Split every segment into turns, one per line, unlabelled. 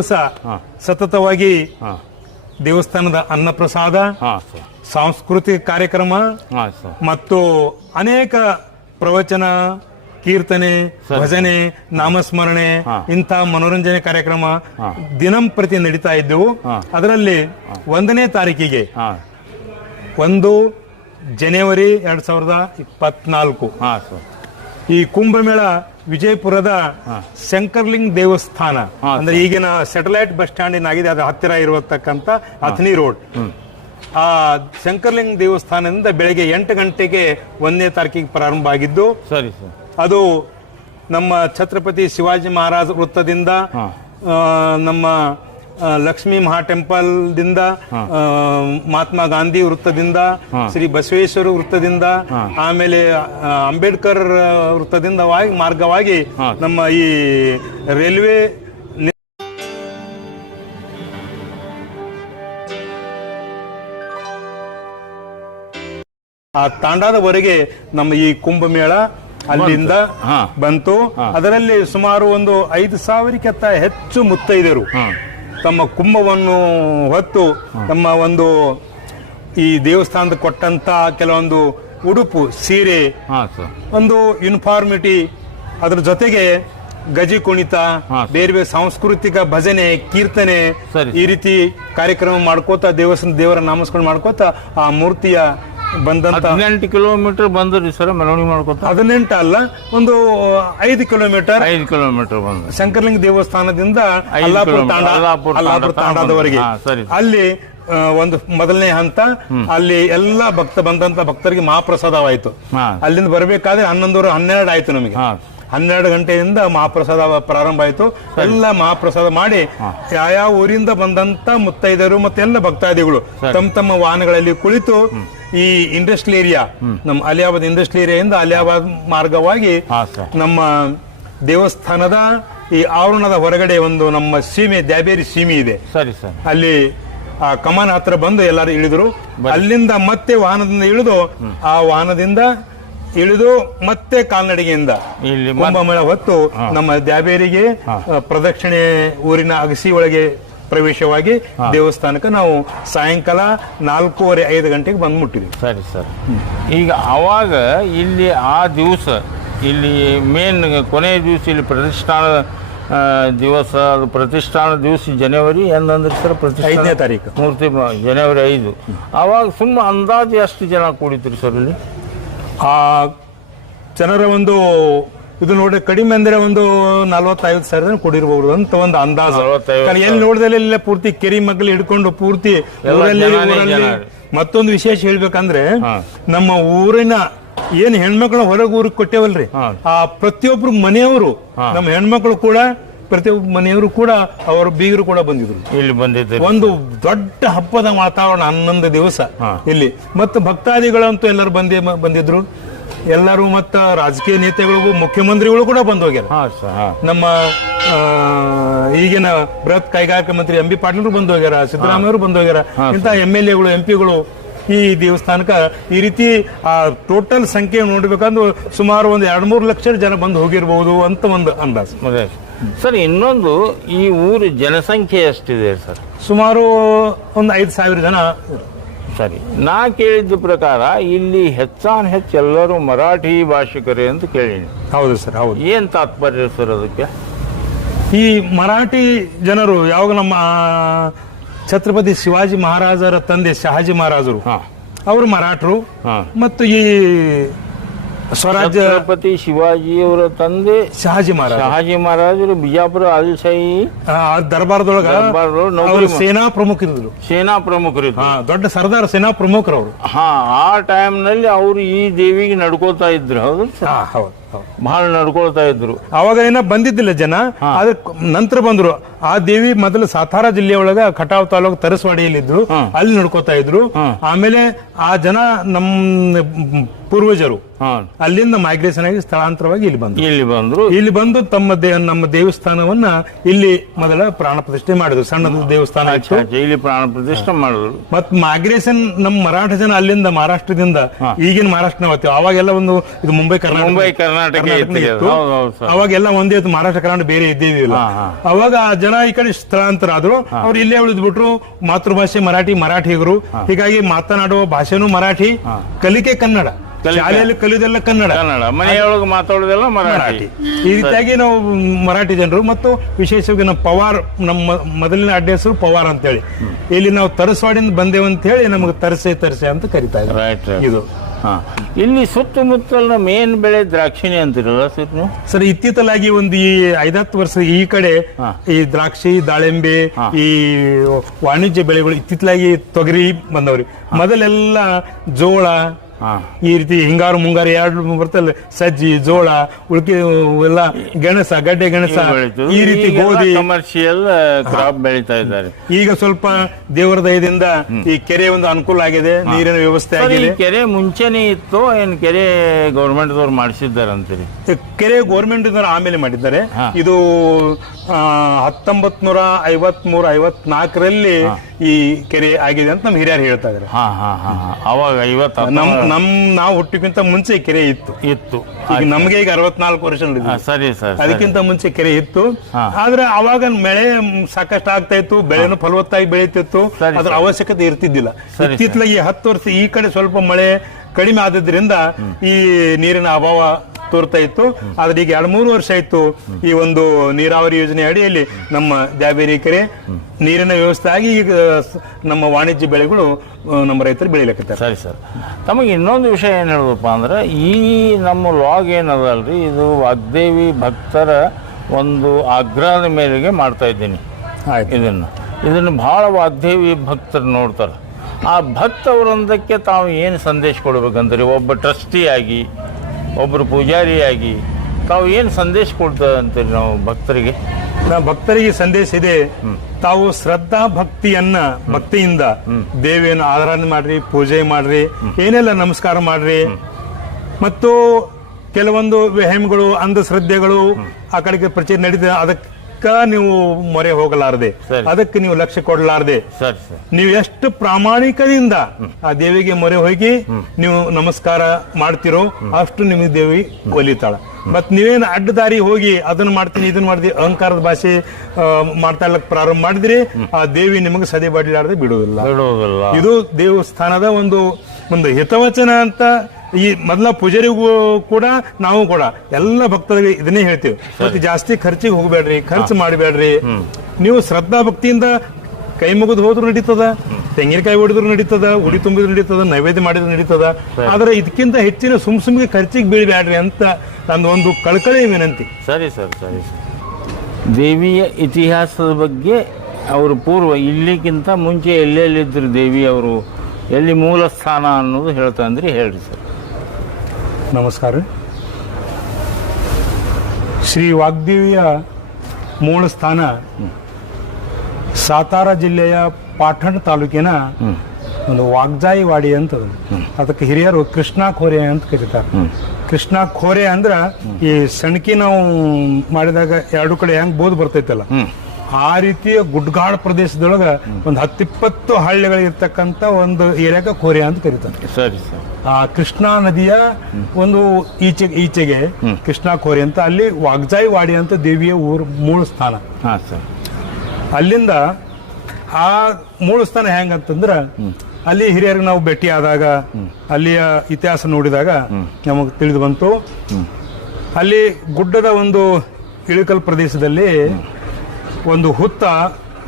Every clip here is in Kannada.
ದಿವಸ ಸತತವಾಗಿ ದೇವಸ್ಥಾನದ ಅನ್ನಪ್ರಸಾದ ಸಾಂಸ್ಕೃತಿಕ ಕಾರ್ಯಕ್ರಮ ಮತ್ತು ಅನೇಕ ಪ್ರವಚನ ಕೀರ್ತನೆ ಭಜನೆ ನಾಮಸ್ಮರಣೆ ಇಂಥ ಮನೋರಂಜನೆ ಕಾರ್ಯಕ್ರಮ ದಿನಂಪ್ರತಿ ನಡೀತಾ ಇದ್ದವು. ಅದರಲ್ಲಿ ಒಂದನೇ ತಾರೀಕಿಗೆ ಒಂದು ಜನವರಿ ಎರಡ್ ಸಾವಿರದ ಇಪ್ಪತ್ನಾಲ್ಕು. ಈ ಕುಂಭಮೇಳ ವಿಜಯಪುರದ ಶಂಕರ್ಲಿಂಗ್ ದೇವಸ್ಥಾನ. ಅಂದ್ರೆ ಈಗಿನ ಸ್ಯಾಟಲೈಟ್ ಬಸ್ ಸ್ಟ್ಯಾಂಡ್ ಆಗಿದೆ ಅದರ ಹತ್ತಿರ ಇರತಕ್ಕಂತ ಅಥಣಿ ರೋಡ್ ಆ ಶಂಕರ್ಲಿಂಗ್ ದೇವಸ್ಥಾನದಿಂದ ಬೆಳಗ್ಗೆ ಎಂಟು ಗಂಟೆಗೆ ಒಂದನೇ ತಾರೀಕಿಗೆ ಪ್ರಾರಂಭ ಆಗಿದ್ದು
ಸರಿ ಸರ್.
ಅದು ನಮ್ಮ ಛತ್ರಪತಿ ಶಿವಾಜಿ ಮಹಾರಾಜ ವೃತ್ತದಿಂದ ನಮ್ಮ ಲಕ್ಷ್ಮೀ ಮಹಾ ಟೆಂಪಲ್ ದಿಂದ ಆ, ಮಹಾತ್ಮ ಗಾಂಧಿ ವೃತ್ತದಿಂದ ಶ್ರೀ ಬಸವೇಶ್ವರ ವೃತ್ತದಿಂದ ಆಮೇಲೆ ಅಂಬೇಡ್ಕರ್ ವೃತ್ತದಿಂದ ಮಾರ್ಗವಾಗಿ ನಮ್ಮ ಈ ರೈಲ್ವೆ ಆ ತಾಂಡಾದವರೆಗೆ ನಮ್ಮ ಈ ಕುಂಭಮೇಳ ಅಲ್ಲಿಂದ ಬಂತು. ಅದರಲ್ಲಿ ಸುಮಾರು ಒಂದು ಐದು ಸಾವಿರಕ್ಕಿಂತ ಹೆಚ್ಚು ಮುತ್ತೈದರು ತಮ್ಮ ಕುಂಭವನ್ನು ಹೊತ್ತು ತಮ್ಮ ಒಂದು ಈ ದೇವಸ್ಥಾನದ ಕೊಟ್ಟಂತ ಕೆಲವೊಂದು ಉಡುಪು ಸೀರೆ ಒಂದು ಯೂನಿಫಾರ್ಮಿಟಿ ಅದರ ಜೊತೆಗೆ ಗಜಿ ಕುಣಿತ ಬೇರೆ ಬೇರೆ ಸಾಂಸ್ಕೃತಿಕ ಭಜನೆ ಕೀರ್ತನೆ. ಈ ರೀತಿ ಕಾರ್ಯಕ್ರಮ ಮಾಡ್ಕೋತ ದೇವಸ್ಥಾನ ದೇವರ ನಾಮಸ್ಕೊಂಡು ಮಾಡ್ಕೋತ ಆ ಮೂರ್ತಿಯ ಬಂದಂತ
ಹದಿನೆಂಟು ಕಿಲೋಮೀಟರ್ ಬಂದ್ರಿ ಸರ್ ಮೆರವಣಿಗೆ ಮಾಡ್ಕೊತ.
ಹದಿನೆಂಟು ಅಲ್ಲ ಒಂದು ಐದು ಕಿಲೋಮೀಟರ್
ಐದು ಕಿಲೋಮೀಟರ್ ಬಂದ.
ಶಂಕರಲಿಂಗ ದೇವಸ್ಥಾನದಿಂದ ಅಲ್ಲಾಪುರ ತಾಂಡ
ಅಲ್ಲಾಪುರ
ತಾಂಡದವರೆಗೆ. ಅಲ್ಲಿ ಒಂದು ಮೊದಲನೇ ಹಂತ ಅಲ್ಲಿ ಎಲ್ಲಾ ಭಕ್ತ ಬಂದಂತ ಭಕ್ತರಿಗೆ ಮಹಾಪ್ರಸಾದವಾಯ್ತು. ಅಲ್ಲಿಂದ ಬರಬೇಕಾದ್ರೆ ಹನ್ನೊಂದೂರು ಹನ್ನೆರಡು ಆಯ್ತು ನಮಗೆ. ಹನ್ನೆರಡು ಗಂಟೆಯಿಂದ ಮಹಾಪ್ರಸಾದ ಪ್ರಾರಂಭ ಆಯ್ತು. ಎಲ್ಲ ಮಹಾಪ್ರಸಾದ ಮಾಡಿ ಯಾವ ಊರಿಂದ ಬಂದಂತ ಮುತ್ತೈದರು ಮತ್ತೆಲ್ಲ ಭಕ್ತಾದಿಗಳು ತಮ್ಮ ತಮ್ಮ ವಾಹನಗಳಲ್ಲಿ ಕುಳಿತು ಈ ಇಂಡಸ್ಟ್ರಿಯಲ್ ಏರಿಯಾ ನಮ್ಮ ಅಲಿಯಾಬಾದ್ ಇಂಡಸ್ಟ್ರಿಯಲ್ ಏರಿಯಾದಿಂದ ಅಲಿಯಾಬಾದ್ ಮಾರ್ಗವಾಗಿ ನಮ್ಮ ದೇವಸ್ಥಾನದ ಈ ಆವರಣದ ಹೊರಗಡೆ ಒಂದು ನಮ್ಮ ಸೀಮೆ ದ್ಯಾಬೇರಿ ಸೀಮೆ ಇದೆ.
ಸರಿ ಸರ್.
ಅಲ್ಲಿ ಆ ಕಮಾನ್ ಹತ್ರ ಬಂದು ಎಲ್ಲರೂ ಇಳಿದ್ರು. ಅಲ್ಲಿಂದ ಮತ್ತೆ ವಾಹನದಿಂದ ಇಳಿದು ಆ ವಾಹನದಿಂದ ಇಳಿದು ಮತ್ತೆ ಕಾಲ್ನಡಿಗೆಯಿಂದ ಕುಂಭಮೇಳ ಹೊತ್ತು ನಮ್ಮ ದ್ಯಾಬೇರಿಗೆ ಪ್ರದಕ್ಷಿಣೆ ಊರಿನ ಅಗಸಿ ಒಳಗೆ ಪ್ರವೇಶವಾಗಿ ದೇವಸ್ಥಾನಕ್ಕೆ ನಾವು ಸಾಯಂಕಾಲ ನಾಲ್ಕೂವರೆ ಐದು ಗಂಟೆಗೆ ಬಂದು ಮುಟ್ಟಿದ್ವಿ.
ಸರಿ ಸರ್. ಈಗ ಅವಾಗ ಇಲ್ಲಿ ಆ ದಿವಸ ಇಲ್ಲಿ ಮೇನ್ ಕೊನೆಯ ದಿವಸ ಇಲ್ಲಿ ಪ್ರತಿಷ್ಠಾನ ದಿವಸ ಅದು ಪ್ರತಿಷ್ಠಾನ ದಿವಸ ಜನವರಿ ಎಂದಂದ್ರೆ ಸರ್ ಪ್ರತಿಷ್ಠಾನ
ಐದನೇ ತಾರೀಕು.
ಮೂರ್ತಿ ಜನವರಿ ಐದು. ಆವಾಗ ಸುಮ್ಮ ಅಂದಾಜು ಎಷ್ಟು ಜನ ಕೂಡಿತ್ರಿ ಸರ್ ಇಲ್ಲಿ?
ಆ ಜನರ ಒಂದು ಇದು ನೋಡಿ ಕಡಿಮೆ ಅಂದ್ರೆ ಒಂದು ನಲ್ವತ್ತೈದು ಸಾವಿರ ಕೊಡಿರ್ಬಹುದು ಅಂತ ಒಂದು ಅಂದಾಜು. ಎಲ್ಲಿ ನೋಡಿದಲ್ಲ ಪೂರ್ತಿ ಕೆರಿ ಮಗ್ಳು ಹಿಡ್ಕೊಂಡು ಪೂರ್ತಿ ಮತ್ತೊಂದು ವಿಶೇಷ ಹೇಳ್ಬೇಕಂದ್ರೆ. ನಮ್ಮ ಊರಿನ ಏನ್ ಹೆಣ್ಮಕ್ಳು ಹೊರಗೆ ಊರಿಗೆ ಕೊಟ್ಟೇವಲ್ರಿ? ಆ ಪ್ರತಿಯೊಬ್ರು ಮನೆಯವರು ನಮ್ಮ ಹೆಣ್ಮಕ್ಳು ಕೂಡ ಪ್ರತಿಯೊಬ್ಬ ಮನೆಯವರು ಕೂಡ ಅವರ ಬೀಗರು ಕೂಡ ಬಂದಿದ್ರು.
ಇಲ್ಲಿ ಬಂದಿದ್ರು
ಒಂದು ದೊಡ್ಡ ಹಬ್ಬದ ವಾತಾವರಣ ಹನ್ನೊಂದು ದಿವಸ ಇಲ್ಲಿ. ಮತ್ತು ಭಕ್ತಾದಿಗಳಂತೂ ಎಲ್ಲರೂ ಬಂದಿ ಬಂದಿದ್ರು. ಎಲ್ಲರೂ ಮತ್ತ ರಾಜಕೀಯ ನೇತೆಗಳಿಗೂ ಮುಖ್ಯಮಂತ್ರಿಗಳು ಕೂಡ ಬಂದು ಹೋಗ್ಯಾರ. ನಮ್ಮ ಈಗಿನ ಬೃಹತ್ ಕೈಗಾರಿಕಾ ಮಂತ್ರಿ ಎಂ ಬಿ ಪಾಟೀಲ್ರು ಬಂದು ಹೋಗ್ಯಾರ ಸಿದ್ದರಾಮಯ್ಯವರು ಬಂದು ಹೋಗ್ಯಾರ. ಇಂಥ ಎಂ ಎಲ್ ಎಗಳು ಎಂ ಪಿಗಳು ಈ ದೇವಸ್ಥಾನಕ್ಕ ಈ ರೀತಿ ಆ ಟೋಟಲ್ ಸಂಖ್ಯೆ ನೋಡ್ಬೇಕಂದ್ರೆ ಸುಮಾರು ಒಂದು ಎರಡ್ ಮೂರು ಲಕ್ಷ ಜನ ಬಂದು ಹೋಗಿರ್ಬೋದು ಅಂತ ಒಂದು ಅಂದಾಜು.
ಸರ್ ಇನ್ನೊಂದು ಈ ಊರು ಜನಸಂಖ್ಯೆ ಎಷ್ಟಿದೆ ಸರ್?
ಸುಮಾರು ಒಂದು ಐದು ಸಾವಿರ ಜನ
ಸರಿ. ನಾ ಕೇಳಿದ್ದ ಪ್ರಕಾರ ಇಲ್ಲಿ ಹೆಚ್ಚಾನ್ ಹೆಚ್ಚು ಎಲ್ಲರೂ ಮರಾಠಿ ಭಾಷಿಕರೇ ಅಂತ ಕೇಳೀನಿ.
ಹೌದು ಸರ್ ಹೌದು.
ಏನ್ ತಾತ್ಪರ್ಯ ಸರ್ ಅದಕ್ಕೆ?
ಈ ಮರಾಠಿ ಜನರು ಯಾವಾಗ ನಮ್ಮ ಛತ್ರಪತಿ ಶಿವಾಜಿ ಮಹಾರಾಜರ ತಂದೆ ಶಹಾಜಿ ಮಹಾರಾಜರು
ಹಾ.
ಅವರು ಮರಾಠರು
ಹಾ.
ಮತ್ತು ಈ ಸ್ವರಾಜ್ಯ
ಛತ್ರಪತಿ ಶಿವಾಜಿಯವರ ತಂದೆ
ಶಹಾಜಿ ಮಹಾರಾಜ.
ಶಹಾಜಿ ಮಹಾರಾಜರು ಬಿಜಾಪುರ ಆದಿಶಾಹಿ
ಆ, ದರ್ಬಾರದೊಳಗ
ಸೇನಾ
ಅವರು ಸೇನಾ ಪ್ರಮುಖರಿದ್ರು
ಸೇನಾ ಪ್ರಮುಖರು
ದೊಡ್ಡ ಸರ್ದಾರ್ ಸೇನಾ ಪ್ರಮುಖರು ಅವರು
ಹಾ ಆ ಟೈಮ್ನಲ್ಲಿ ಅವರು ಈ ದೇವಿಗೆ ನಡ್ಕೋತಾ ಇದ್ರು ಹೌದು?
ಹೌದು
ಬಹಳ ನಡ್ಕೊಳ್ತಾ ಇದ್ರು.
ಅವಾಗ ಏನ ಬಂದಿದ್ದಿಲ್ಲ ಜನ ಅದ್ರ ನಂತರ ಬಂದ್ರು. ಆ ದೇವಿ ಮೊದಲು ಸಾತಾರ ಜಿಲ್ಲೆ ಒಳಗ ಕಟಾವ್ ತಾಲೂಕು ತರಸವಾಡಿಯಲ್ಲಿದ್ರು ಅಲ್ಲಿ ನಡ್ಕೋತಾ ಇದ್ರು. ಆಮೇಲೆ ಆ ಜನ ನಮ್ಮ ಪೂರ್ವಜರು ಅಲ್ಲಿಂದ ಮೈಗ್ರೇಷನ್ ಆಗಿ ಸ್ಥಳಾಂತರವಾಗಿ ಇಲ್ಲಿ ಬಂದ್ರು.
ಇಲ್ಲಿ ಬಂದ್ರು.
ಇಲ್ಲಿ ಬಂದು ತಮ್ಮ ನಮ್ಮ ದೇವಸ್ಥಾನವನ್ನ ಇಲ್ಲಿ ಮೊದಲ ಪ್ರಾಣ ಪ್ರತಿಷ್ಠೆ ಮಾಡಿದ್ರು. ಸಣ್ಣ ದೇವಸ್ಥಾನ
ಇಲ್ಲಿ ಪ್ರಾಣ ಪ್ರತಿಷ್ಠೆ ಮಾಡಿದ್ರು.
ಮತ್ ಮೈಗ್ರೇಷನ್ ನಮ್ಮ ಮರಾಠ ಜನ ಅಲ್ಲಿಂದ ಮಹಾರಾಷ್ಟ್ರದಿಂದ ಈಗಿನ ಮಹಾರಾಷ್ಟ್ರ ನಾವು ಅವಾಗೆಲ್ಲ ಒಂದು ಇದು ಮುಂಬೈ ಕರ್ನಾಟಕ
ಮುಂಬೈ ಕರ್ನಾಟಕ.
ಅವಾಗೆಲ್ಲ ಒಂದೇ ಮಹಾರಾಷ್ಟ್ರ ಕರ್ನಾಟಕ ಬೇರೆ ಇದ್ದಿದ್ದಿಲ್ಲ. ಅವಾಗ ಆ ಜನ ಜನ ಈ ಕಡೆ ಸ್ಥಳಾಂತರ ಆದ್ರು ಅವ್ರು ಇಲ್ಲೇ ಉಳಿದ್ಬಿಟ್ರು. ಮಾತೃಭಾಷೆ ಮರಾಠಿ ಮರಾಠಿಗರು. ಹೀಗಾಗಿ ಮಾತನಾಡುವ ಭಾಷೆನೂ ಮರಾಠಿ ಕಲಿಕೆ ಕನ್ನಡ. ಶಾಲೆಯಲ್ಲಿ ಕಲಿಯೋದೆಲ್ಲ ಕನ್ನಡ.
ಕನ್ನಡ. ಮನೆಯೊಳಗೆ ಮಾತಾಡೋದೆಲ್ಲ ಮರಾಠಿ.
ಈ ರೀತಿಯಾಗಿ ನಾವು ಮರಾಠಿ ಜನರು ಮತ್ತು ವಿಶೇಷವಾಗಿ ನಮ್ಮ ಪವಾರ್ ನಮ್ಮ ಮೊದಲಿನ ಅಡ್ಡ ಹೆಸರು ಪವಾರ್ ಅಂತೇಳಿ. ಇಲ್ಲಿ ನಾವು ತರಸ್ವಾಡಿಂದ ಬಂದೇವಂತ ಹೇಳಿ ನಮಗೆ ತರಸೆ ತರಸೆ ಅಂತ ಕರಿತಾ ಇದ್ದಾರೆ. ಇದು.
ಹಾ. ಇಲ್ಲಿ ಸುತ್ತಮುತ್ತಲಿನ ಮೇನ್ ಬೆಳೆ ದ್ರಾಕ್ಷಿಣಿ ಅಂತಿರಲ್ಲ ಸರ್ ನೀವು
ಸರ್ ಇತ್ತೀತಲಾಗಿ ಒಂದು ಈ ಐದತ್ತು ವರ್ಷ ಈ ಕಡೆ ಈ ದ್ರಾಕ್ಷಿ ದಾಳಿಂಬೆ ಈ ವಾಣಿಜ್ಯ ಬೆಳೆಗಳು ಇತ್ತಿತ್ತಲಾಗಿ ತೊಗರಿ ಬಂದವ್ರಿ. ಮೊದಲೆಲ್ಲ ಜೋಳ ಈ ರೀತಿ ಹಿಂಗಾರು ಮುಂಗಾರು ಎರಡು ಬರ್ತಲ್ಲ ಸಜ್ಜಿ ಜೋಳ ಉಳ್ಕಿ ಎಲ್ಲ ಗೆಣಸ ಗಡ್ಡೆ ಗೆಣಸ ಈ ರೀತಿ ಗೋಧಿ.
ಕಮರ್ಷಿಯಲ್ ಕ್ರಾಪ್ ಬೆಳೀತಾ ಇದ್ದಾರೆ.
ಈಗ ಸ್ವಲ್ಪ ದೇವರ ದಯದಿಂದ ಈ ಕೆರೆ ಒಂದು ಅನುಕೂಲ ಆಗಿದೆ ನೀರಿನ ವ್ಯವಸ್ಥೆ ಆಗಿದೆ.
ಕೆರೆ ಮುಂಚೆನೆ ಇತ್ತು ಏನ್ ಕೆರೆ ಗೌರ್ಮೆಂಟ್ ದವ್ರು ಮಾಡಿಸಿದ್ದಾರೆ ಅಂತೀರಿ
ಕೆರೆ ಗೌರ್ಮೆಂಟ್ ಆಮೇಲೆ ಮಾಡಿದ್ದಾರೆ. ಇದು ಹತ್ತೊಂಬತ್ ನೂರ ಐವತ್ ಮೂರ ಐವತ್ನಾಲ್ಕರಲ್ಲಿ ಈ ಕೆರೆ ಆಗಿದೆ ಅಂತ ನಮ್ಮ ಹಿರಿಯರು ಹೇಳ್ತಾ ಇದ್ರು
ಹಾ ಹಾ ಹಾ ಹಾ. ಅವಾಗ ಐವತ್ತು
ನಮ್ ನಮ್ ನಾವು ಹುಟ್ಟಕ್ಕಿಂತ ಮುಂಚೆ ಈ ಕೆರೆ ಇತ್ತು.
ಇತ್ತು.
ಈಗ ನಮ್ಗೆ ಈಗ ಅರವತ್ನಾಲ್ಕು ವರ್ಷ
ಹಾ, ಸರಿ ಸರ್ ಸರಿ.
ಅದಕ್ಕಿಂತ ಮುಂಚೆ ಕೆರೆ ಇತ್ತು.
ಹಾ.
ಆದ್ರೆ ಅವಾಗ ಮಳೆ ಸಾಕಷ್ಟು ಆಗ್ತಾ ಇತ್ತು ಬೆಳೆನು ಫಲವತ್ತಾಗಿ ಬೆಳೀತಿತ್ತು
ಸರಿ,
ಅದ್ರ ಅವಶ್ಯಕತೆ ಇರ್ತಿದ್ದಿಲ್ಲ.
ಸರಿ,
ಇತ್ತಿತ್ತಲಾಗಿ ಹತ್ತು ವರ್ಷ ಈ ಕಡೆ ಸ್ವಲ್ಪ ಮಳೆ ಕಡಿಮೆ ಆದದ್ರಿಂದ ಈ ನೀರಿನ ಅಭಾವ ತೋರ್ತಾ ಇತ್ತು. ಆದ್ರೆ ಈಗ ಎರಡು ಮೂರು ವರ್ಷ ಆಯ್ತು ಈ ಒಂದು ನೀರಾವರಿ ಯೋಜನೆ ಅಡಿಯಲ್ಲಿ ನಮ್ಮ ದ್ಯಾಬೇರಿ ಕೆರೆ ನೀರಿನ ವ್ಯವಸ್ಥೆ ಆಗಿ ಈಗ ನಮ್ಮ ವಾಣಿಜ್ಯ ಬೆಳೆಗಳು ನಮ್ಮ ರೈತರು ಬೆಳಿಲಿಕ್ಕೆ
ಸರಿ ಸರ್. ತಮಗೆ ಇನ್ನೊಂದು ವಿಷಯ ಏನು ಹೇಳೋದಪ್ಪ ಅಂದ್ರೆ ಈ ನಮ್ಮ ಲಾಗ್ ಏನದಲ್ರಿ ಇದು ವಾಗ್ದೇವಿ ಭಕ್ತರ ಒಂದು ಆಗ್ರಹದ ಮೇರೆಗೆ ಮಾಡ್ತಾ ಇದ್ದೀನಿ. ಇದನ್ನು. ಇದನ್ನು ಭಾಳ ವಾಗ್ದೇವಿ ಭಕ್ತರು ನೋಡ್ತಾರೆ. ಆ ಭಕ್ತವರೊಂದಕ್ಕೆ ತಾವು ಏನು ಸಂದೇಶ ಕೊಡ್ಬೇಕಂತೀರಿ? ಒಬ್ಬ ಟ್ರಸ್ಟಿಯಾಗಿ ಒಬ್ಬರು ಪೂಜಾರಿಯಾಗಿ ತಾವು ಏನು ಸಂದೇಶ ಕೊಡ್ತಾ ಅಂತೀರಿ ನಾವು ಭಕ್ತರಿಗೆ?
ನಾ ಭಕ್ತರಿಗೆ ಸಂದೇಶ ಇದೆ. ತಾವು ಶ್ರದ್ಧಾ ಭಕ್ತಿಯನ್ನ ಭಕ್ತಿಯಿಂದ ದೇವಿಯನ್ನು ಆರಾಧನೆ ಮಾಡ್ರಿ ಪೂಜೆ ಮಾಡ್ರಿ ಏನೆಲ್ಲ ನಮಸ್ಕಾರ ಮಾಡ್ರಿ. ಮತ್ತು ಕೆಲವೊಂದು ವ್ಯಾಯಾಮಗಳು ಅಂಧಶ್ರದ್ಧೆಗಳು ಆ ಕಡೆಗೆ ಪ್ರಚಾರ ನಡೀತದೆ. ಅದಕ್ಕ ನೀವು ಮೊರೆ ಹೋಗಲಾರದೆ. ಅದಕ್ಕೆ ನೀವು ಲಕ್ಷ್ಯ ಕೊಡಲಾರದೆ. ನೀವು ಎಷ್ಟು ಪ್ರಾಮಾಣಿಕದಿಂದ ಆ ದೇವಿಗೆ ಮೊರೆ ಹೋಗಿ ನೀವು ನಮಸ್ಕಾರ ಮಾಡ್ತಿರೋ ಅಷ್ಟು ನಿಮಗೆ ದೇವಿ ಒಲಿತಾಳ. ಮತ್ ನೀವೇನು ಅಡ್ಡ ದಾರಿ ಹೋಗಿ ಅದನ್ನ ಮಾಡ್ತೀನಿ ಇದನ್ನ ಮಾಡ್ತೀನಿ ಅಹಂಕಾರದ ಭಾಷೆ ಮಾಡ್ತಾ ಪ್ರಾರಂಭ ಮಾಡಿದ್ರಿ ಆ ದೇವಿ ನಿಮಗೆ ಸದೆ ಬಡ್ಲಾರ್ದೆ ಬಿಡುವುದಿಲ್ಲ.
ಬಿಡೋದಿಲ್ಲ
ಇದು ದೇವಸ್ಥಾನದ ಒಂದು ಒಂದು ಹಿತವಚನ ಅಂತ ಈ ಮೊದಲ ಪೂಜಾರಿಗೂ ಕೂಡ ನಾವು ಕೂಡ ಎಲ್ಲ ಭಕ್ತರಿಗೆ ಇದನ್ನೇ ಹೇಳ್ತೀವಿ. ಮತ್ತೆ ಜಾಸ್ತಿ ಖರ್ಚಿಗೆ ಹೋಗಬೇಡ್ರಿ ಖರ್ಚು ಮಾಡಬೇಡ್ರಿ. ನೀವು ಶ್ರದ್ಧಾ ಭಕ್ತಿಯಿಂದ ಕೈ ಮುಗಿದು ಹೋದ್ರು ನಡೀತದ ತೆಂಗಿನಕಾಯಿ ಹೊಡಿದ್ರು ನಡೀತದ ಉಡಿ ತುಂಬಿದ್ರು ನಡೀತದ ನೈವೇದ್ಯ ಮಾಡಿದ್ರು ನಡೀತದ. ಆದ್ರೆ ಇದಕ್ಕಿಂತ ಹೆಚ್ಚಿನ ಸುಮ್ ಸುಮ್ಗೆ ಖರ್ಚಿಗೆ ಬೀಳ್ಬೇಡ್ರಿ ಅಂತ ನಂದು ಒಂದು ಕಳಕಳಿ ವಿನಂತಿ.
ಸರಿ ಸರ್ ಸರಿ ಸರ್. ದೇವಿಯ ಇತಿಹಾಸದ ಬಗ್ಗೆ ಅವರು ಪೂರ್ವ ಇಲ್ಲಿಗಿಂತ ಮುಂಚೆ ಎಲ್ಲೆಲ್ಲಿದ್ದರು ದೇವಿ ಅವರು? ಎಲ್ಲಿ ಮೂಲ ಸ್ಥಾನ ಅನ್ನೋದು ಹೇಳ್ತಾ ಅಂದ್ರೆ ಹೇಳ್ರಿ ಸರ್.
ನಮಸ್ಕಾರ ಶ್ರೀ ವಾಗ್ದೇವಿಯ ಮೂಲ ಸ್ಥಾನ ಸಾತಾರ ಜಿಲ್ಲೆಯ ಪಾಠಣ ತಾಲೂಕಿನ ಒಂದು ವಾಗ್ಜಾಯಿವಾಡಿ ಅಂತ ಅದು. ಅದಕ್ಕೆ ಹಿರಿಯರು ಕೃಷ್ಣ ಖೋರೆ ಅಂತ ಕರೀತಾರೆ. ಕೃಷ್ಣ ಖೋರೆ ಅಂದ್ರ ಈ ಸಣಕಿ ನಾವು ಮಾಡಿದಾಗ ಎರಡು ಕಡೆ ಹೆಂಗ್ ಬೋದ್ ಬರ್ತೈತಲ್ಲ. ಆ ರೀತಿಯ ಗುಡ್ಗಾಡ್ ಪ್ರದೇಶದೊಳಗ ಒಂದು ಹತ್ತಿಪ್ಪತ್ತು ಹಳ್ಳಿಗಳಿರ್ತಕ್ಕಂಥ ಒಂದು ಏರಿಯಾಗ ಖೋರೆ ಅಂತ ಕರೀತಾರೆ.
ಸರಿ ಸರ್.
ಆ ಕೃಷ್ಣಾ ನದಿಯ ಒಂದು ಈಚೆ ಈಚೆಗೆ ಕೃಷ್ಣಾ ಕೋರಿ ಅಂತ ಅಲ್ಲಿ ವಾಗ್ಜಾಯಿ ವಾಡಿ ಅಂತ ದೇವಿಯ ಊರು ಮೂಳು ಸ್ಥಾನ. ಅಲ್ಲಿಂದ ಆ ಮೂಳು ಸ್ಥಾನ ಹೆಂಗಂತಂದ್ರ ಅಲ್ಲಿ ಹಿರಿಯರಿಗೆ ನಾವು ಭೇಟಿ ಆದಾಗ ಅಲ್ಲಿಯ ಇತಿಹಾಸ ನೋಡಿದಾಗ ನಮಗೆ ತಿಳಿದು ಬಂತು. ಅಲ್ಲಿ ಗುಡ್ಡದ ಒಂದು ಇಳಿಕಲ್ ಪ್ರದೇಶದಲ್ಲಿ ಒಂದು ಹುತ್ತ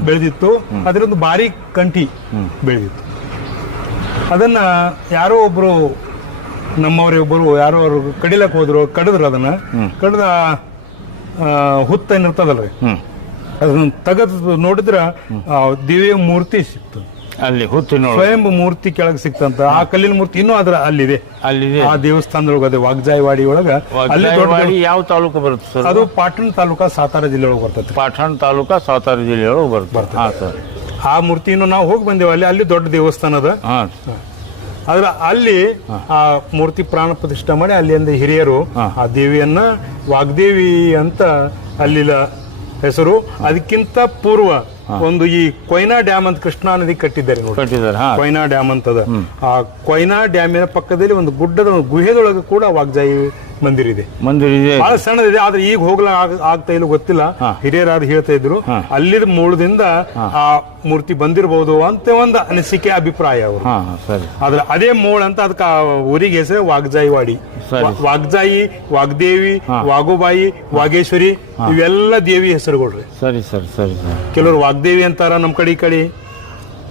ಬೆಳೆದಿತ್ತು. ಅದರೊಂದು ಭಾರಿ ಕಂಠಿ ಬೆಳೆದಿತ್ತು. ಅದನ್ನ ಯಾರೋ ಒಬ್ಬರು ನಮ್ಮವರೇ ಒಬ್ಬರು ಯಾರೋ ಅವರು ಕಡಿಲಕ್ಕೆ ಹೋದ್ರು ಕಡಿದ್ರು ಅದನ್ನ. ಕಡ್ದ ಹುತ್ತ ಏನಿರ್ತದಲ್ರಿ ಅದನ್ನ ತೆಗೆದು ನೋಡಿದ್ರ ದಿವ್ಯ ಮೂರ್ತಿ ಸಿಕ್ತು.
ಅಲ್ಲಿ ಹುತ್ತಿನೊಳಗೆ
ಸ್ವಯಂ ಮೂರ್ತಿ ಕೆಳಗೆ ಸಿಕ್ತಂತ. ಆ ಕಲ್ಲಿನ ಮೂರ್ತಿ ಇನ್ನೂ ಅದ್ರ ಅಲ್ಲಿದೆ.
ಅಲ್ಲಿದೆ.
ಆ ದೇವಸ್ಥಾನದೊಳಗೆ ಅದೇ ವಾಗ್ಜಾಯಿವಾಡಿ ಒಳಗ. ಅಲ್ಲಿ
ಯಾವ ತಾಲೂಕು ಬರುತ್ತೆ ಸರ್?
ಅದು ಪಾಟಣ ತಾಲೂಕಾ ಸಾತಾರ ಜಿಲ್ಲೆ ಒಳಗೆ ಬರ್ತೈತಿ.
ಪಾಟಣ ತಾಲೂಕಾ ಸಾತಾರ ಜಿಲ್ಲೆಯೊಳಗೆ ಬರುತ್ತೆ. ಹಾಂ ಸರ್.
ಆ ಮೂರ್ತಿನೂ ನಾವು ಹೋಗಿ ಬಂದೇವ. ಅಲ್ಲಿ ಅಲ್ಲಿ ದೊಡ್ಡ ದೇವಸ್ಥಾನ ಅದ. ಆದ್ರೆ ಅಲ್ಲಿ ಆ ಮೂರ್ತಿ ಪ್ರಾಣ ಪ್ರತಿಷ್ಠೆ ಮಾಡಿ ಅಲ್ಲಿಂದ ಹಿರಿಯರು ಆ ದೇವಿಯನ್ನ ವಾಗ್ದೇವಿ ಅಂತ ಅಲ್ಲಿಲ ಹೆಸರು. ಅದಕ್ಕಿಂತ ಪೂರ್ವ ಒಂದು ಈ ಕೊಯ್ನಾ ಡ್ಯಾಮ್ ಅಂತ ಕೃಷ್ಣಾ ನದಿ ಕಟ್ಟಿದ್ದಾರೆ ನೋಡಿ. ಕೊಯ್ನಾ ಡ್ಯಾಮ್ ಅಂತದ ಆ ಕೊಯ್ನಾ ಡ್ಯಾಮಿನ ಪಕ್ಕದಲ್ಲಿ ಒಂದು ಗುಡ್ಡದ ಒಂದು ಗುಹೆದೊಳಗೆ ಕೂಡ ವಾಗ್ಜಾಯಿ ಮಂದಿರ ಇದೆ.
ಮಂದಿರ ಇದೆ.
ಬಹಳ ಸಣ್ಣದಿದೆ ಆದ್ರೆ ಈಗ ಹೋಗ್ಲ ಆಗ- ಆಗ್ತಾ ಇಲ್ಲ ಗೊತ್ತಿಲ್ಲ. ಹಿರಿಯರಾದ್ರು ಹೇಳ್ತಾ ಇದ್ರು ಅಲ್ಲಿದ ಮೂಲದಿಂದ ಆ ಮೂರ್ತಿ ಬಂದಿರಬಹುದು ಅಂತ ಒಂದು ಅನಿಸಿಕೆ ಅಭಿಪ್ರಾಯ ಅವರು. ಆದ್ರೆ ಅದೇ ಮೂಳ ಅಂತ ಅದಕ್ಕೆ ಊರಿಗೆ ಹೆಸರು
ವಾಗ್ಜಾಯಿ
ವಾಡಿ. ವಾಗ್ಜಾಯಿ ವಾಗ್ದೇವಿ ವಾಗುಬಾಯಿ ವಾಗೇಶ್ವರಿ ಇವೆಲ್ಲ ದೇವಿ ಹೆಸರುಗಳ್ರಿ.
ಸರಿ ಸರಿ ಸರಿ
ಕೆಲವರು ವಾಗ್ದೇವಿ ಅಂತಾರ ನಮ್ ಕಡೆ ಈ ಕಡೆ.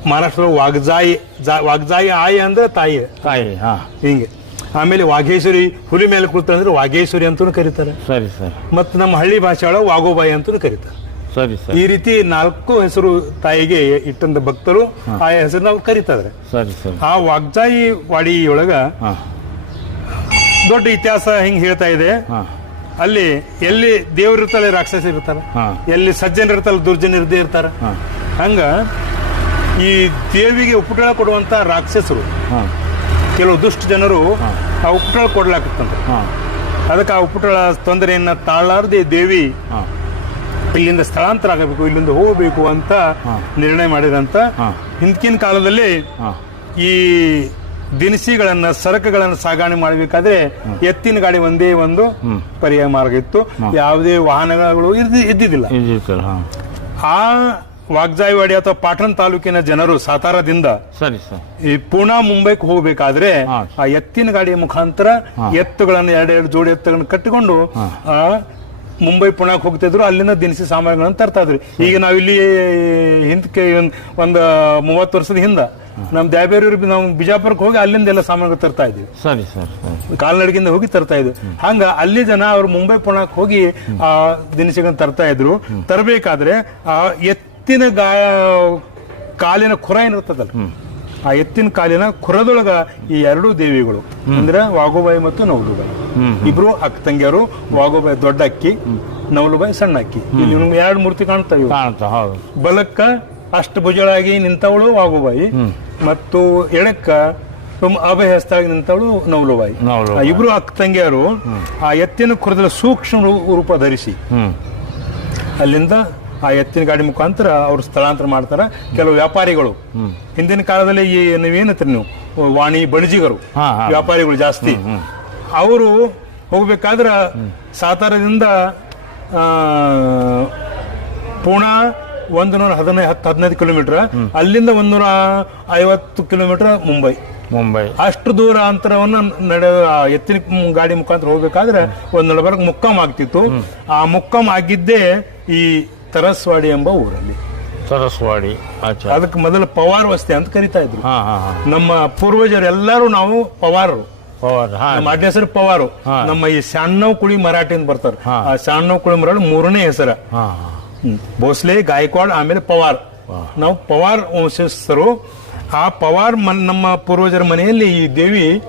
ಮಹಾರಾಷ್ಟ್ರ ವಾಗ್ಜಾಯಿ ವಾಗ್ಜಾಯಿ ಆಯಿ ಅಂದ್ರೆ ತಾಯಿ.
ತಾಯಿ
ಹಿಂಗೆ. ಆಮೇಲೆ ವಾಘೇಶ್ವರಿ ಹುಲಿ ಮೇಲೆ ಕೂತ ಅಂದ್ರೆ ವಾಗೇಶ್ವರಿ ಅಂತಲೂ ಕರೀತಾರೆ.
ಸರಿ ಸರ್.
ಮತ್ತು ನಮ್ಮ ಹಳ್ಳಿ ಭಾಷೆ ಒಳಗೆ ವಾಗೋಬಾಯಿ ಅಂತಲೂ ಕರೀತಾರೆ.
ಸರಿ ಸರ್.
ಈ ರೀತಿ ನಾಲ್ಕು ಹೆಸರು ತಾಯಿಗೆ ಇಟ್ಟಂತ ಭಕ್ತರು ಆ ಹೆಸರು ಅವ್ರು ಕರೀತಾರೆ.
ಸರಿ ಸರ್.
ಆ ವಾಗ್ಜಾಯಿ ವಾಡಿಯೊಳಗ
ಒಳಗ
ದೊಡ್ಡ ಇತಿಹಾಸ ಹಿಂಗ್ ಹೇಳ್ತಾ ಇದೆ. ಅಲ್ಲಿ ಎಲ್ಲಿ ದೇವ್ರು ಇರ್ತಾರೆ ರಾಕ್ಷಸ ಇರ್ತಾರ ಎಲ್ಲಿ ಸಜ್ಜನ ಇರ್ತಾರ ದುರ್ಜನ ಇರದೇ ಇರ್ತಾರ. ಹಂಗ ಈ ದೇವಿಗೆ ಉಪಟಳ ಕೊಡುವಂತ ರಾಕ್ಷಸರು ಕೆಲವು ದುಷ್ಟ ಜನರು ಆ ಉಪಟಳ ಕೊಡ್ಲಾಕತ್ತಂತ. ಅದಕ್ಕೆ ಆ ಉಪಟಳ ತೊಂದರೆಯನ್ನು ತಾಳಾರ್ದೆ ದೇವಿ ಇಲ್ಲಿಂದ ಸ್ಥಳಾಂತರ ಆಗಬೇಕು ಇಲ್ಲಿಂದ ಹೋಗಬೇಕು ಅಂತ ನಿರ್ಣಯ ಮಾಡಿದಂತ. ಹಿಂದಿನ ಕಾಲದಲ್ಲಿ ಈ ದಿನಸಿಗಳನ್ನ ಸರಕುಗಳನ್ನು ಸಾಗಣೆ ಮಾಡಬೇಕಾದ್ರೆ ಎತ್ತಿನ ಗಾಡಿ ಒಂದೇ ಒಂದು ಪರ್ಯಾಯ ಮಾರ್ಗ ಇತ್ತು. ಯಾವುದೇ ವಾಹನಗಳು ಇದ್ದಿದ್ದಿಲ್ಲ. ಆ ವಾಗ್ಜಾಯಿವಾಡಿ ಅಥವಾ ಪಾಟನ್ ತಾಲೂಕಿನ ಜನರು ಸಾತಾರದಿಂದ
ಸರಿ ಸರ್.
ಈ ಪೂನಾ ಮುಂಬೈಗೆ ಹೋಗ್ಬೇಕಾದ್ರೆ ಆ ಎತ್ತಿನ ಗಾಡಿಯ ಮುಖಾಂತರ ಎತ್ತುಗಳನ್ನು ಎರಡೆರಡು ಜೋಡಿ ಎತ್ತುಗಳನ್ನು ಕಟ್ಟಿಕೊಂಡು ಆ ಮುಂಬೈ ಪುಣಾಕ್ ಹೋಗ್ತಿದ್ರು. ಅಲ್ಲಿಂದ ದಿನಸಿ ಸಾಮಾನುಗಳನ್ನು ತರ್ತಾ ಇದ್ರು. ಈಗ ನಾವಿಲ್ಲಿ ಹಿಂದಕ್ಕೆ ಒಂದ್- ಒಂದು ಮೂವತ್ತು ವರ್ಷದ ಹಿಂದ ನಮ್ ದ್ಯಾಬೇರೂರು ನಾವು ಬಿಜಾಪುರಕ್ಕೆ ಹೋಗಿ ಅಲ್ಲಿಂದ ಎಲ್ಲ ಸಾಮಾನುಗಳು ತರ್ತಾ ಇದ್ವಿ.
ಸರಿ ಸರ್ ಸರಿ.
ಕಾಲ್ನಡಿಗೆಯಿಂದ ಹೋಗಿ ತರ್ತಾ ಇದ್ವಿ. ಹಂಗ ಅಲ್ಲಿ ಜನ ಅವ್ರು ಮುಂಬೈ ಪುಣಾಕ್ ಹೋಗಿ ಆ ದಿನಸಿಗಳನ್ನ ತರ್ತಾ ಇದ್ರು. ತರಬೇಕಾದ್ರೆ ಆ ಎತ್ತಿನ ಗಾ ಕಾಲಿನ ಖುರ ಏನಿರ್ತದಲ್ಲ ಆ ಎತ್ತಿನ ಕಾಲಿನ ಖುರದೊಳಗ ಈ ಎರಡೂ ದೇವಿಗಳು ಅಂದ್ರೆ ವಾಗುಬಾಯಿ ಮತ್ತು ನವಲುಬಾಯಿ. ಇಬ್ರು ಅಕ್ಕ ತಂಗಿಯರು ವಾಗುಬಾಯಿ ದೊಡ್ಡ ಅಕ್ಕಿ ನವಲುಬಾಯಿ ಸಣ್ಣ ಅಕ್ಕಿ. ಇಲ್ಲಿ ನಿಮ್ಗೆ ಎರಡು ಮೂರ್ತಿ ಕಾಣ್ತವೆ ಬಲಕ್ಕ ಅಷ್ಟಭುಜಳಾಗಿ ನಿಂತವಳು ವಾಗುಬಾಯಿ ಮತ್ತು ಎಡಕ್ಕ ತುಂಬ ಅಭಯಸ್ಥಾಗಿ ನಿಂತವಳು ನವಲುಬಾಯಿ. ಇಬ್ರು ಅಕ್ಕ ತಂಗಿಯರು ಆ ಎತ್ತಿನ ಖುರದಲ್ಲಿ ಸೂಕ್ಷ್ಮ ರೂಪ ಧರಿಸಿ ಅಲ್ಲಿಂದ ಆ ಎತ್ತಿನ ಗಾಡಿ ಮುಖಾಂತರ ಅವರು ಸ್ಥಳಾಂತರ ಮಾಡ್ತಾರೆ. ಕೆಲವು ವ್ಯಾಪಾರಿಗಳು. ಹಿಂದಿನ ಕಾಲದಲ್ಲಿ ಈ ನೀವೇನತ್ರಿ ನೀವು? ವಾಣಿ ಬಣಜಿಗರು. ವ್ಯಾಪಾರಿಗಳು ಜಾಸ್ತಿ. ಅವರು ಹೋಗಬೇಕಾದ್ರೆ ಸಾತಾರದಿಂದ ಪೂಣ ಒಂದು ನೂರ ಹದಿನೈದು ಹತ್ತು ಹದಿನೈದು ಕಿಲೋಮೀಟರ್ ಅಲ್ಲಿಂದ ಒಂದೂರ ಐವತ್ತು ಕಿಲೋಮೀಟರ್ ಮುಂಬೈ.
ಮುಂಬೈ.
ಅಷ್ಟು ದೂರ ಅಂತರವನ್ನು ನಡೆ ಆ ಎತ್ತಿನ ಗಾಡಿ ಮುಖಾಂತರ ಹೋಗಬೇಕಾದ್ರೆ ಒಂದ್ ನಲವರೆಗೆ ಮುಕ್ಕಾಮ್ ಆಗ್ತಿತ್ತು. ಆ ಮುಕ್ಕಾಮ್ ಆಗಿದ್ದೇ ಈ ತರಸ್ವಾಡಿ ಎಂಬ ಊರಲ್ಲಿ.
ತರಸ್ವಾಡಿ ಆಚೆ.
ಅದಕ್ಕೆ ಮೊದಲು ಪವಾರ್ ವಸ್ತಿ ಅಂತ ಕರಿತಾ ಇದ್ರು.
ಹಾ ಹಾ ಹಾ.
ನಮ್ಮ ಪೂರ್ವಜರು ಎಲ್ಲರೂ ನಾವು ಪವಾರರು.
ಪವರ್ ಹಾ.
ನಮ್ಮ ಅಡ್ಡ ಹೆಸರು ಪವಾರು. ನಮ್ಮ ಈ ಶಾಣ್ಣವ್ ಕುಳಿ ಮರಾಠಿಯಿಂದ ಬರ್ತಾರೆ.
ಹಾ.
ಆ ಶಾಣ್ಣವ್ ಕುಳಿ ಮರಾಠಿ ಮೂರನೇ ಹೆಸರ.
ಹಾ ಹಾ.
ಹ್ಮ್. ಭೋಸ್ಲೆ ಗಾಯಕ್ವಾಡ್ ಆಮೇಲೆ ಪವಾರ್. ನಾವು ಪವಾರ್ ವಂಶಸ್ಥರು. ಆ ಪವಾರ್ ಮನ್ ನಮ್ಮ ಪೂರ್ವಜರ ಮನೆಯಲ್ಲಿ ಈ ದೇವಿ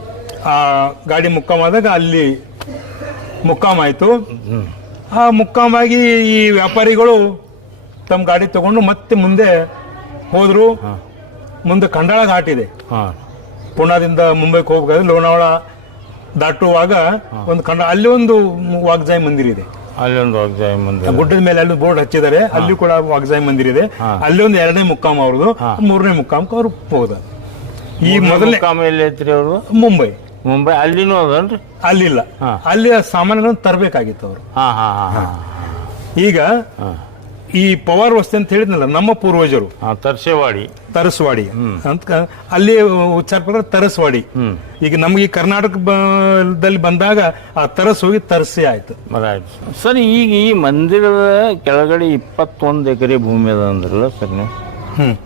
ಆ ಗಾಡಿ ಮುಕ್ಕಾಮಾದಾಗ ಅಲ್ಲಿ ಮುಕ್ಕಾಮ್ ಆಯ್ತು. ಆ ಮುಕ್ಕಾಮಾಗಿ ಈ ವ್ಯಾಪಾರಿಗಳು ತಮ್ಮ ಗಾಡಿ ತಗೊಂಡು ಮತ್ತೆ ಮುಂದೆ ಹೋದ್ರು. ಮುಂದೆ ಕಂಡಾಳ ಘಾಟ್ ಇದೆ. ಪುಣಾದಿಂದ ಮುಂಬೈಗೆ ಹೋಗ್ಬೇಕಾದ್ರೆ ಲೋನಾವಳ ದಾಟುವಾಗ ಒಂದು ಕಂಡ ಅಲ್ಲಿ ಒಂದು ವಾಗ್ಜಾಯಿ ಮಂದಿರ ಇದೆ.
ಅಲ್ಲಿ ಒಂದು ವಾಗ್ಜಾಯ್ ಮಂದಿರ
ಗುಡ್ಡದ ಮೇಲೆ ಅಲ್ಲಿ ಬೋರ್ಡ್ ಹಚ್ಚಿದ್ದಾರೆ. ಅಲ್ಲಿ ಕೂಡ ವಾಗ್ಜಾಯಿ ಮಂದಿರ ಇದೆ. ಅಲ್ಲಿ ಒಂದು ಎರಡನೇ ಮುಕ್ಕಾಮ್ ಅವ್ರದ್ದು. ಮೂರನೇ ಮುಕ್ಕಾಮಕ್ಕೆ ಅವ್ರು ಹೋದ. ಈ ಮೊದಲನೇ
ಕಾಮ ಎಲ್ಲಿ ಅವರು
ಮುಂಬೈ.
ಮುಂಬೈ ಅಲ್ಲಿನೂ ಅದನ್ರಿ
ಅಲ್ಲಿಲ್ಲ.
ಹಾ.
ಅಲ್ಲಿ ಆ ಸಾಮಾನುಗಳನ್ನು ತರಬೇಕಾಗಿತ್ತು ಅವರು.
ಹಾ ಹಾ ಹಾ ಹಾ.
ಈಗ
ಹಾ.
ಈ ಪವಾರ್ ವಸ್ತಿ ಅಂತ ಹೇಳಿದ್ನಲ್ಲ ನಮ್ಮ ಪೂರ್ವಜರು.
ತರಸವಾಡಿ.
ತರಸವಾಡಿ ಅಂತ ಅಲ್ಲಿ ಉಚ್ಚಾರ ಪ್ರಕಾರ ತರಸ್ವಾಡಿ.
ಹ್ಮ್.
ಈಗ ನಮ್ಗೆ ಈ ಕರ್ನಾಟಕದಲ್ಲಿ ಬಂದಾಗ ಆ ತರಸ್ ಹೋಗಿ ತರಸಿ ಆಯ್ತು.
ಸರ್ ಈಗ ಈ ಮಂದಿರದ ಕೆಳಗಡೆ ಇಪ್ಪತ್ತೊಂದು ಎಕರೆ ಭೂಮಿ ಅದ ಅಂದ್ರಲ್ಲ ಸರ್ ನೀವು?
ಹ್ಮ್.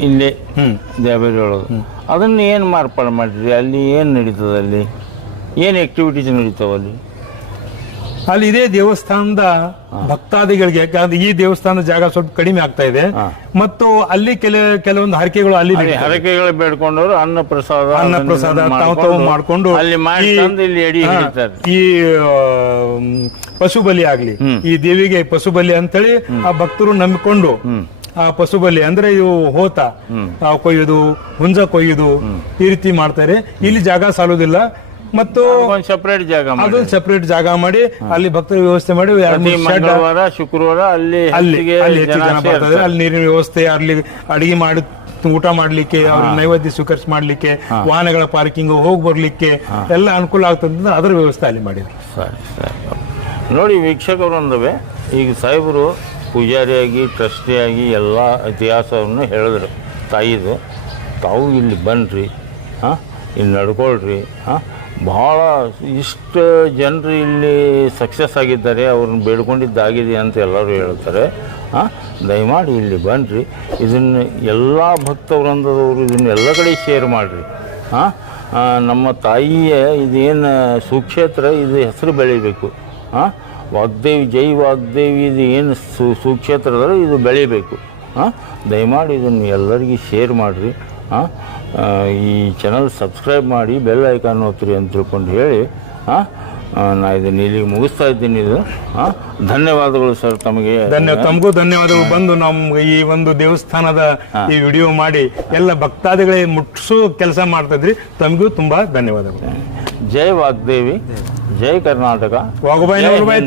ಇಲ್ಲಿ
ಹ್ಮ್.
ದೇವರಿ ಒಳಗೆ ಅದನ್ನ ಏನು ಮಾರ್ಪಾಡು ಮಾಡಿರಿ ಅಲ್ಲಿ ಏನು ನಡೀತದೆ ಅಲ್ಲಿ? ಏನು ಆಕ್ಟಿವಿಟೀಸ್ ನಡೀತಾವೆ ಅಲ್ಲಿ?
ಅಲ್ಲಿ ಇದೇ ದೇವಸ್ಥಾನದ ಭಕ್ತಾದಿಗಳಿಗೆ ಯಾಕಂದ್ರೆ ಈ ದೇವಸ್ಥಾನದ ಜಾಗ ಸ್ವಲ್ಪ ಕಡಿಮೆ ಆಗ್ತಾ ಇದೆ. ಮತ್ತು ಅಲ್ಲಿ ಕೆಲ ಕೆಲವೊಂದು ಹರಕೆಗಳು ಅಲ್ಲಿ.
ಹರಕೆಗಳು ಬೇಡ್ಕೊಂಡವರು ಅನ್ನ ಪ್ರಸಾದ
ಅನ್ನ ಪ್ರಸಾದ ತಾವು ತಾವು ಮಾಡ್ಕೊಂಡು
ಅಲ್ಲಿ
ಈ- ಪಶುಬಲಿ ಪಶು ಬಲಿ ಆಗ್ಲಿ ಈ ದೇವಿಗೆ ಪಶುಬಲಿ ಅಂತೇಳಿ ಆ ಭಕ್ತರು ನಂಬಿಕೊಂಡು ಆ ಪಶುಬಲಿ ಅಂದ್ರೆ ಇವು ಹೋತ. ಕೊಯ್ಯುದು ಹುಂಜ ಕೊಯ್ಯುದು ಈ ರೀತಿ ಮಾಡ್ತಾರೆ. ಇಲ್ಲಿ ಜಾಗ ಸಾಲುದಿಲ್ಲ. ಮತ್ತು
ಸಪರೇಟ್ ಜಾಗ ಅದು
ಅದೊಂದು ಸೆಪರೇಟ್ ಜಾಗ ಮಾಡಿ ಅಲ್ಲಿ ಭಕ್ತರ ವ್ಯವಸ್ಥೆ ಮಾಡಿ
ಶುಕ್ರವಾರ ಅಲ್ಲಿ
ಅಲ್ಲಿ ಅಲ್ಲಿ ಹೆಚ್ಚು
ಜನ
ಬರ್ತಾರೆ. ಅಲ್ಲಿ ನೀರಿನ ವ್ಯವಸ್ಥೆ ಅಲ್ಲಿ ಅಡಿಗೆ ಮಾಡಿ ಊಟ ಮಾಡ್ಲಿಕ್ಕೆ ಅವ್ರ ನೈವೇದ್ಯ ಸ್ವೀಕರಿಸಿ ಮಾಡ್ಲಿಕ್ಕೆ ವಾಹನಗಳ ಪಾರ್ಕಿಂಗ್ ಹೋಗಿ ಬರ್ಲಿಕ್ಕೆ ಎಲ್ಲ ಅನುಕೂಲ ಆಗ್ತದೆ ಅದರ ವ್ಯವಸ್ಥೆ ಅಲ್ಲಿ ಮಾಡಿದ್ರು
ಸರಿ ಸರಿ. ನೋಡಿ ವೀಕ್ಷಕರೊಂದವೆ ಈಗ ಸಾಹೇಬರು ಪೂಜಾರಿಯಾಗಿ, ಟ್ರಸ್ಟಿಯಾಗಿ ಎಲ್ಲ ಇತಿಹಾಸವನ್ನು ಹೇಳಿದ್ರು. ತಾಯಿದು, ತಾವು ಇಲ್ಲಿ ಬನ್ನಿರಿ ಹಾಂ, ಇಲ್ಲಿ ನಡ್ಕೊಳ್ರಿ, ಹಾಂ. ಭಾಳ ಇಷ್ಟು ಜನರು ಇಲ್ಲಿ ಸಕ್ಸಸ್ ಆಗಿದ್ದಾರೆ, ಅವ್ರನ್ನ ಬೇಡ್ಕೊಂಡಿದ್ದಾಗಿದೆ ಅಂತ ಎಲ್ಲರೂ ಹೇಳ್ತಾರೆ, ಹಾಂ. ದಯಮಾಡಿ ಇಲ್ಲಿ ಬನ್ನಿರಿ ಇದನ್ನು ಎಲ್ಲ ಭಕ್ತವೃಂದದವರು ಇದನ್ನು ಎಲ್ಲ ಕಡೆ ಶೇರ್ ಮಾಡಿರಿ, ಹಾಂ. ನಮ್ಮ ತಾಯಿಯ ಇದೇನು ಸುಕ್ಷೇತ್ರ, ಇದು ಹೆಸರು ಬೆಳಿಬೇಕು, ಹಾಂ. ವಾಗ್ದೇವಿ ಜೈ ವಾಗ್ದೇವಿ ಇದು ಏನು ಸು ಸುಕ್ಷೇತ್ರ ಇದು ಬೆಳಿಬೇಕು. ಹಾಂ ದಯಮಾಡಿ ಇದನ್ನು ಎಲ್ಲರಿಗೂ ಶೇರ್ ಮಾಡಿರಿ. ಹಾಂ ಈ ಚಾನಲ್ ಸಬ್ಸ್ಕ್ರೈಬ್ ಮಾಡಿ ಬೆಲ್ ಐಕಾನ್ ಒತ್ತಿರಿ ಅಂತ ತಿಳ್ಕೊಂಡು ಹೇಳಿ. ಹಾಂ ನಾ ಇದನ್ನು ಇಲ್ಲಿಗೆ ಮುಗಿಸ್ತಾ ಇದ್ದೀನಿ ಇದು. ಹಾಂ ಧನ್ಯವಾದಗಳು ಸರ್ ತಮಗೆ.
ಧನ್ಯ ತಮಗೂ ಧನ್ಯವಾದಗಳು. ಬಂದು ನಮ್ಗೆ ಈ ಒಂದು ದೇವಸ್ಥಾನದ ಈ ವಿಡಿಯೋ ಮಾಡಿ ಎಲ್ಲ ಭಕ್ತಾದಿಗಳಿಗೆ ಮುಟ್ಟಿಸೋ ಕೆಲಸ ಮಾಡ್ತಿದ್ರಿ ತಮಗೂ ತುಂಬ ಧನ್ಯವಾದಗಳು.
ಜೈ ವಾಗ್ದೇವಿ. ಜೈ ಕರ್ನಾಟಕ
ವಾಗುಬಾಯಿ
ಜೈ
ನೋಗುಬಾಯಿ